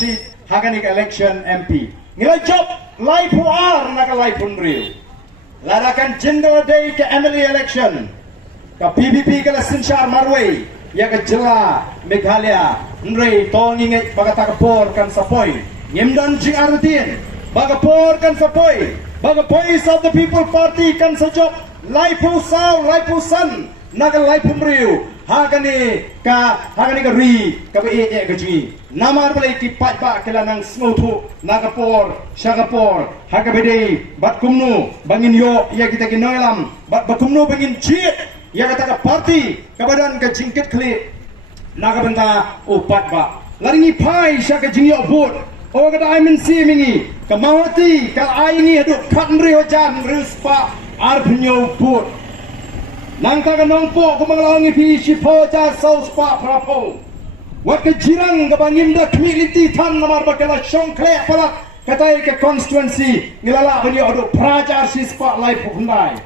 seat haganik election MP. Nilai job lai puar nak lai pun real. Ladakan general day ke Emily election. Ke PBP ke Sinshar Marway. Ya ke Jela Meghalaya. Nrei tol nginget baga takapor kan sapoi. Nyemdan jing arutin. Baga por kan sapoi. Baga Voice of the People Party kan sejok. Lai pu sao, lai pu san. Nak lai pun real. Hagani ka ri ka be ke ji namar bale ki pat ba kala nang smotu nagapor shagapor hagabede bat kumnu bangin yo ya kita kinoilam bat bakumnu bangin jit ya kata ka party kabadan ka jingkit kli nagabanta upat ba laringi pai sha ka jingyo bot o kada aimin si mingi ka mawati ka aini adu khatri hojan rispa arbnyo bot Nangka ka nongpo kumangalangi pi shipo ja saus pa prapo. Wat ke jirang ka bangimda community tan namar bakala shongkle pala katai ke constituency ngilala bani odo prajar sispa lai pundai.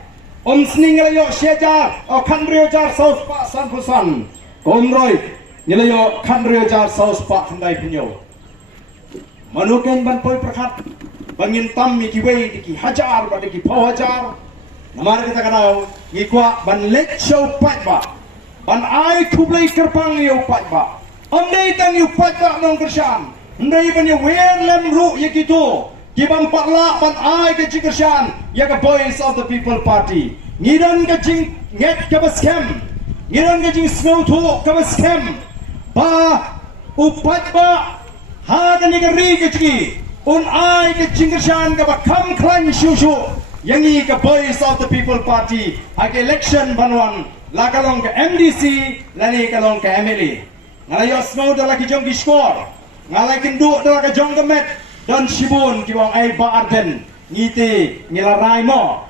Omsning ngelayo shejar o khandrio jar saus pa san pusan. Komroi ngelayo khandrio jar saus pa pundai punyo. Manuken ban poi prakhat bangin tam mi ki wei ki hajar ba ki pau hajar. Namar kita kenal, ikwa ban lek show pat ba, ban ai kublai kerpang yo pat ba, andai tang yo pat ba nong kersan, andai ban yo wen lem ru ye gitu, kibang patla ban ai ke kersan, ya ke Voice of the People Party, ngidan ke jing nget ke baskem, ngidan ke jing snow tu ke baskem, ba upat ba, ha ke negeri ke jing, un ai ke kersan ke ba kam klan shushu. Yangi ke Voice of the People Party hak election banwan la kalong ke MDC lani kalong ke MLA ngalayo snow dala ki jong ki score ngalai kendu dala ke jong kemet dan shibun ki wang ai ba arden ngite ngilarai mo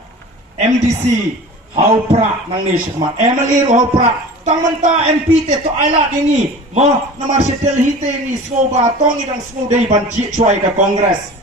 MDC hau pra nang ni shikmat MLA hau pra tang menta MP te to ailat ini mo namar setel hite ni snow ba tong idang snow dei ban ji choi ke Congress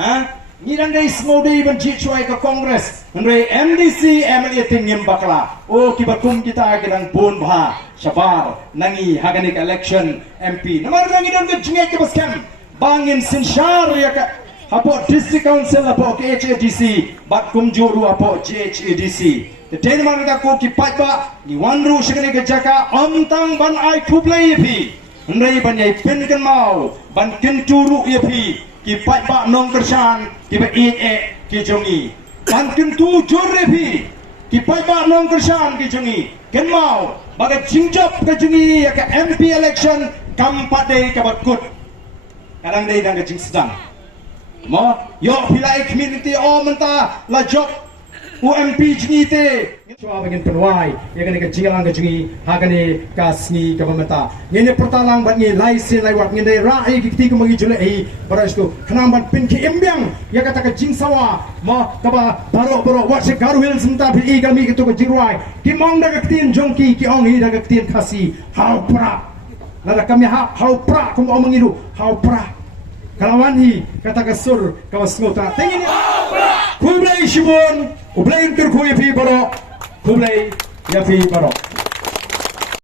ha Nidang day small day ban jit choi ke Kongres Nre MDC MLA tingim bakla O kibakum kita kidang bun bha Shabar Nangi haganik election MP Namar nangi dan ke jingek ke baskem Bangin Sinshar ya ke Hapo District Council hapo ke HADC Bat kumjuru hapo JHADC Tete namar ka ko kipat ba Ni wanru shigani ke jaka Omtang ban ai kublai yepi Nre ban yai pinkan mau Ban kinturu yepi ki pat ba nong kersan ki ba ki jongi kan kentu jorre phi ki pat ba nong kersan ki jongi ken mau baga jingjop ke jongi ya ke MP election kam pade ka bat kut kadang dei dang ke jing sedang mo yo pilai community o menta la job UMP jingi te Chua bagin penwai ya kan ke jingalang ke jingi hagane kasni ke pemeta ngene pertalang bat ni laisin lai wat ngene rai ki ti ko magi jule hi baras tu khnam bat pin ki imbyang ya kata ke jing sawa ma kaba baro wat se garu hil semta bi kami ki to ke jirwai ki mong da ke tin jongki ki ong hi da ke tin khasi hau pra nada kami hau pra kum ong mangiru hau pra kalawan hi kata ke sur kawas ngota tengini kublai shibun ublai tur ko yepi baro kublai yapi baro